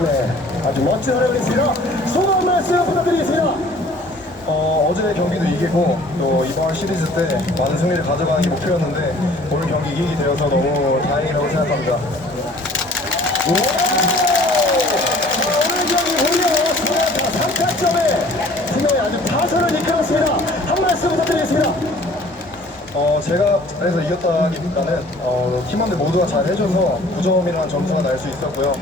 네, 아주 멋진 활약을 했습니다. 소감 한 말씀 부탁드리겠습니다. 어, 어제 경기도 이기고 또 이번 시리즈 때 많은 승리를 가져가는 게 목표였는데 오늘 경기 이기게 되어서 너무 다행이라고 생각합니다. 오늘 경기 무려 소나타 3타점에 팀의 아주 타선을 이끌었습니다. 한 말씀 부탁드리겠습니다. 어, 제가 잘해서 이겼다기보다는 어, 팀원들 모두가 잘 해줘서 9점이라는 점수가 날 수 있었고요.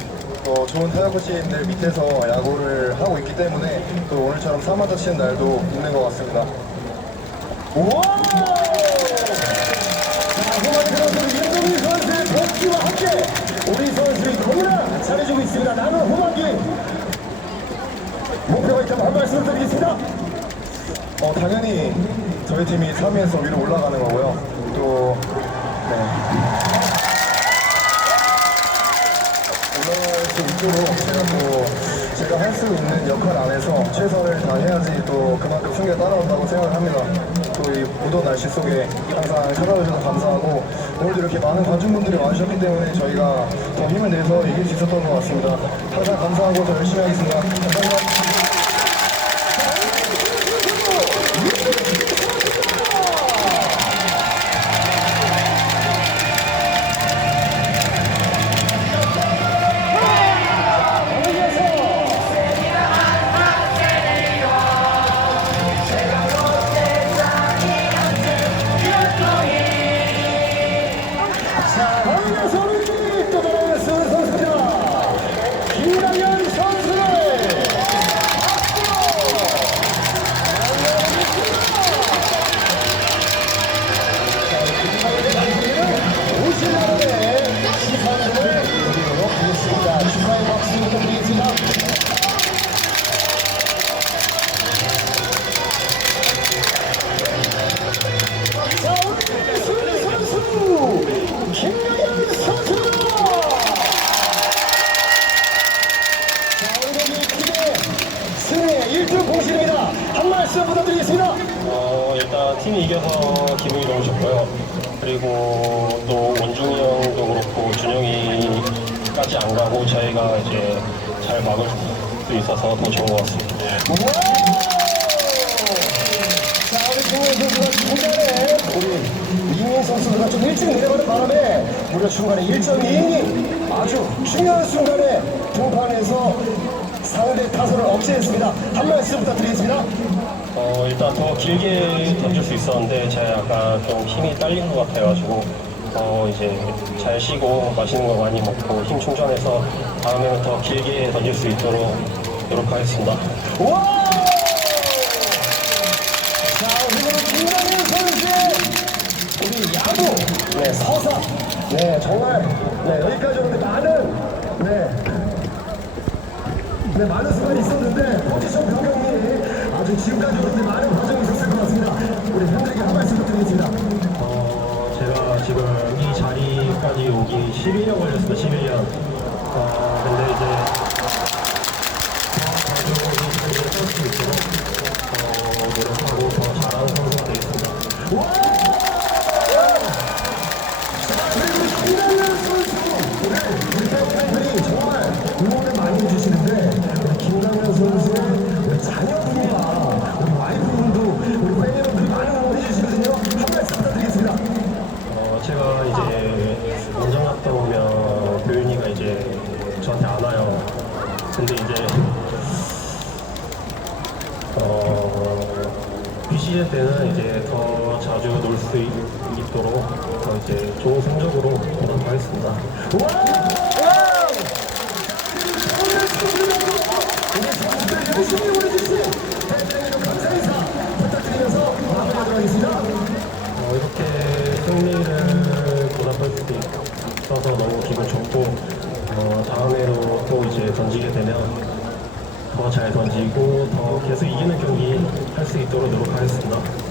또 좋은 코치님들 밑에서 야구를 하고 있기 때문에 또 오늘처럼 3안타 치는 날도 있는 것 같습니다. 와! 자, 후반에 들어서 윤동희 선수의 복귀와 함께 우리 선수들이 너무나 잘해주고 있습니다. 나는 후반기 목표가 있다면 한 말씀 부탁드리겠습니다. 어, 당연히 저희 팀이 3위에서 위로 올라가는 거고요. 또 네. 있도록 제가 또 제가 할 수 있는 역할 안에서 최선을 다해야지 또 그만큼 승리가 따라온다고 생각을 합니다. 또 이 무더운 날씨 속에 항상 찾아주셔서 감사하고 오늘도 이렇게 많은 관중분들이 와주셨기 때문에 저희가 더 힘을 내서 이길 수 있었던 것 같습니다. 항상 감사하고 더 열심히 하겠습니다. 감사합니다. 팀이 이겨서 기분이 너무 좋고요. 그리고 또 원중이 형도 그렇고 준영이까지 안 가고 저희가 이제 잘 막을 수 있어서 더 좋은 것 같습니다. 자, 우리 김현 선수가 중간에 우리 이민 선수가 좀 일찍 내려가는 바람에 무려 중간에 1.2이닝 아주 중요한 순간에 등판해서 상대 타선을 억제했습니다. 한 말씀 부탁드리겠습니다. 어, 일단 더 길게 던질 수 있었는데 제가 약간 좀 힘이 딸린 것 같아가지고 어, 이제 잘 쉬고 맛있는 거 많이 먹고 힘 충전해서 다음에는 더 길게 던질 수 있도록 노력하겠습니다. 와! 자, 오늘 김남현 선수의 우리 야구, 네, 서사, 네, 정말, 네, 여기까지 오는데 많은, 네, 네, 많은 순간이 있었는데, 포지션 변경이 아주 지금까지 오는데 많은 과정이 있었을 것 같습니다. 우리 팬들에게 한 말씀 부탁드리겠습니다. 어, 제가 지금 이 자리까지 오기 11년 걸렸습니다, 11년. 어, 근데 이제 더 자주 이 자리에 설수 있도록 어, 노력하고 더 잘하는 선수가 되겠습니다. 그리고 김남현 선수, 네, 우리 팬분들이 정말 응원을 많이 해주시는데, 우리 김남현 선수의 우리 자녀분과 우리 와이프분도 우리 팬 여러분들이 많은 응원해 주시거든요. 한 말씀 부탁드리겠습니다. 어, 제가 이제 원정 갔다 오면 도윤이가 이제 저한테 안 와요. 근데 이제 어, 비시즌 때는 이제 더 자주 놀 수 있도록 더 이제 좋은 성적으로 노력하겠습니다. 와! 오늘 수고하셨고, 우리 선수들 열심히 응원해주신 팬들에게 감사 인사 부탁드리면서 마무리하도록 하겠습니다. 어, 이렇게 승리를 보답할 수 있어서 너무 기분 좋고 어, 다음에로 또 이제 던지게 되면 더 잘 던지고 더 계속 이기는 경기 할 수 있도록 노력하겠습니다. 와!